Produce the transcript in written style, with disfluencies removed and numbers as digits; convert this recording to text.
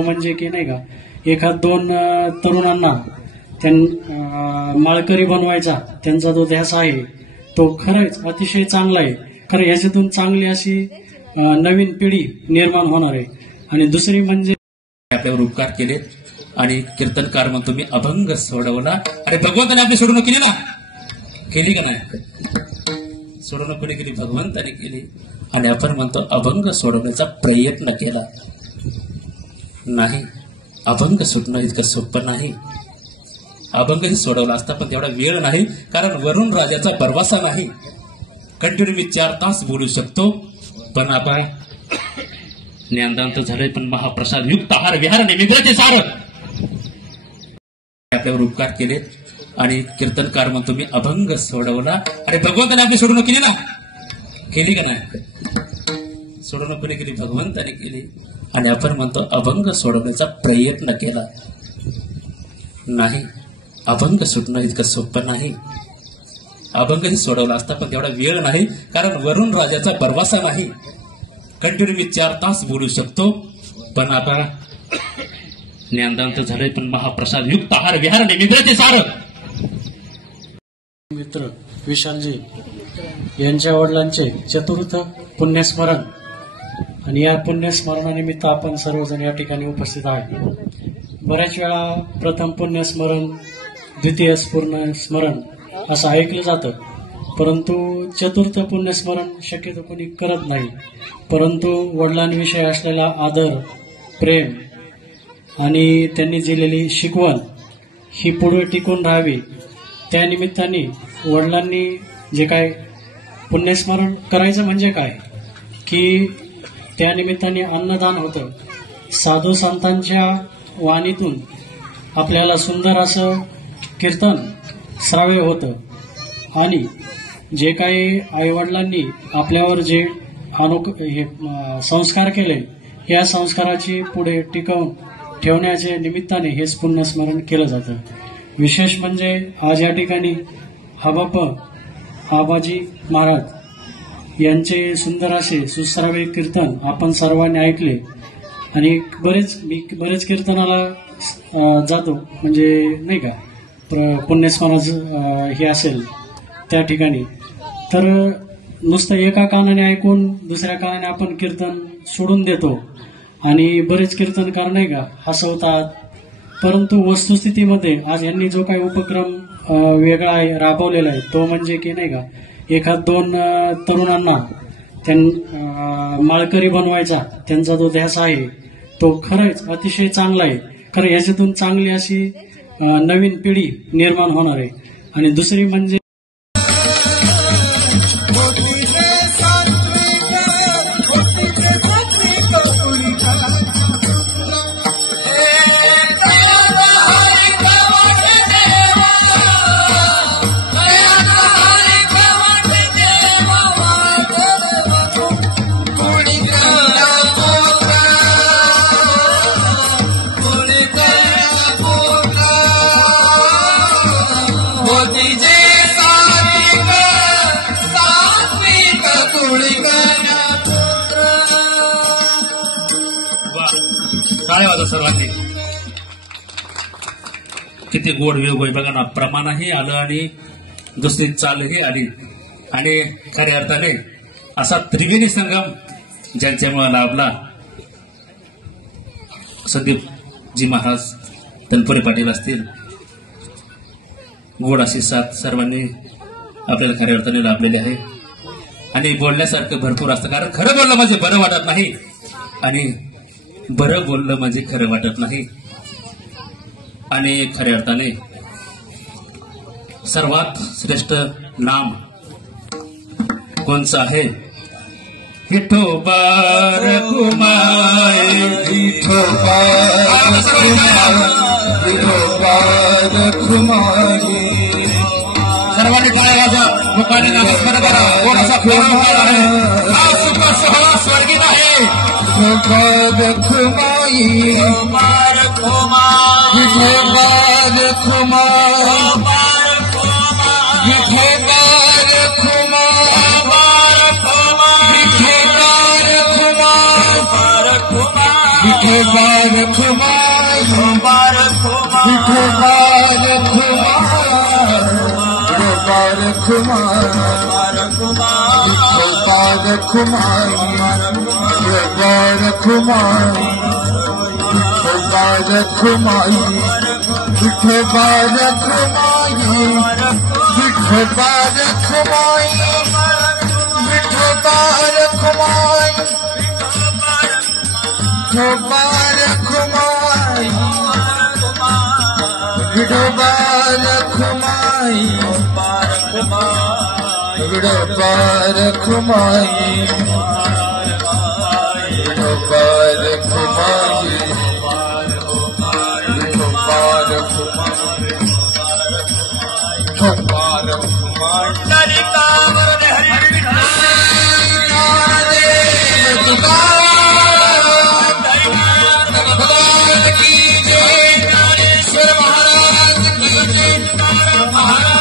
म्हणजे की नाही का एखाद दोन तरुणांना माळकरी बनवायचा त्यांचा जो ध्यास आहे तो खरंच अतिशय चांगला आहे. खरं याच्यातून चांगली अशी नवीन पिढी निर्माण होणार आहे. आणि दुसरी म्हणजे आपल्यावर उपकार केले आणि कीर्तनकार म्हणतो मी अभंग सोडवला. अरे भगवंताने आपली सोडवणूक केली ना, केली का नाही? सोडवणूक कोणी केली? भगवंताने केली. आणि आपण म्हणतो अभंग सोडवण्याचा प्रयत्न केला नाही. अभंग सुटणं इतकं सोपं नाही. अभंगही सोडवला असता पण तेवढा वेळ नाही, कारण वरुण राजाचा बरवासा नाही. कंटिन्यू मी 4 तास बोलू शकतो, पण आपण ज्ञानदान तर झालंय, पण महाप्रसाद युक्त आहार विहार निमित्ताचे सार आपल्यावर उपकार केले आणि कीर्तनकार म्हणतो मी अभंग सोडवला. अरे भगवंताने आपली सोडवणूक केली ना, केली का नाही? सोडवणूक कोणी केली? भगवंताने केली. आणि आपण म्हणतो अभंग सोडवण्याचा प्रयत्न केला नाही. अभंग सुटणं इतकं सोपं नाही. अभंगही सोडवला असता पण तेवढा वेळ नाही, कारण वरुण राजाचा बरवासा नाही. कंटिन्यू मी 4 तास बोलू शकतो, पण आता ज्ञानदान तर झालंय, पण महाप्रसाद युक्त आहार विहार निमित्ताचे सार मित्र विशालजी यांच्या वडिलांचे चतुर्थ पुण्यस्मरण, आणि या पुण्यस्मरणानिमित्त आपण सर्वजण या ठिकाणी उपस्थित आहोत. बऱ्याच वेळा प्रथम पुण्यस्मरण, द्वितीय पूर्ण स्मरण असं ऐकलं जातं, परंतु चतुर्थ पुण्यस्मरण शक्यतो कोणी करत नाही. परंतु वडिलांविषयी असलेला आदर, प्रेम आणि त्यांनी दिलेली शिकवण ही पुढे टिकून राहावी, त्या निमित्ताने वडिलांनी जे काय पुण्यस्मरण करायचं म्हणजे काय की त्या निमित्ताने अन्नदान होतं. साधू संतांच्या वाणीतून आपल्याला सुंदर असं कीर्तन श्राव्य होतं, आणि जे काही आईवडिलांनी आपल्यावर जे संस्कार केले, या संस्काराची पुढे टिकवून ठेवण्याच्या निमित्ताने हेच पुण्यस्मरण केलं जातं. विशेष म्हणजे आज या ठिकाणी हबाप आबाजी महाराज यांचे सुंदर असे सुश्राव्य कीर्तन आपण सर्वांनी ऐकले. आणि बरेच कीर्तनाला जातो, म्हणजे नाही का पुण्यस्मरण हे असेल त्या ठिकाणी, तर नुसतं एका कानाने ऐकून दुसऱ्या कानाने आपण कीर्तन सोडून देतो, आणि बरेच कीर्तनकार नाही का हसवतात. परंतु वस्तुस्थितीमध्ये आज यांनी जो काही उपक्रम वेगळा आहे राबवलेला आहे, तो म्हणजे की नाही का एखाद दोन तरुणांना माळकरी बनवायचा त्यांचा जो ध्यास आहे तो खरंच अतिशय चांगला आहे. खरं याच्यातून चांगली अशी नवीन पिढी निर्माण होणार आहे. आणि दुसरी म्हणजे सर्वांनी किती गोड वेग होय बघा ना. प्रमाणही आलं आणि दुसरी चालही आली, आणि खऱ्या अर्थाने असा त्रिवेणी संगम ज्यांच्यामुळे लाभला. संदीपजी महाराज, तनपुरे पाटील असतील, गोड अशी साथ सर्वांनी आपल्याला खऱ्या अर्थाने लाभलेली आहे. आणि बोलण्यासारखं भरपूर असतं, कारण खरं बोललं म्हणजे बरं वाटत नाही, आणि बरं बोललं म्हणजे खरं वाटत नाही. आणि खऱ्या अर्थाने सर्वात श्रेष्ठ नाम कोणचं आहे? विठोबार कुमार, विठोबार कुमार. सर्वांनी टाळ्या वाजवा, मुखाने नामस्मरण करा. कोण असा प्रेमळ आहे, हा सुपर सोहळा स्वर्गीय आहे. विठोबार कुमाई, विठोबार कुमार, विठोबार कुमार, विठोबार कुमार, विठोबार कुमार, महाराज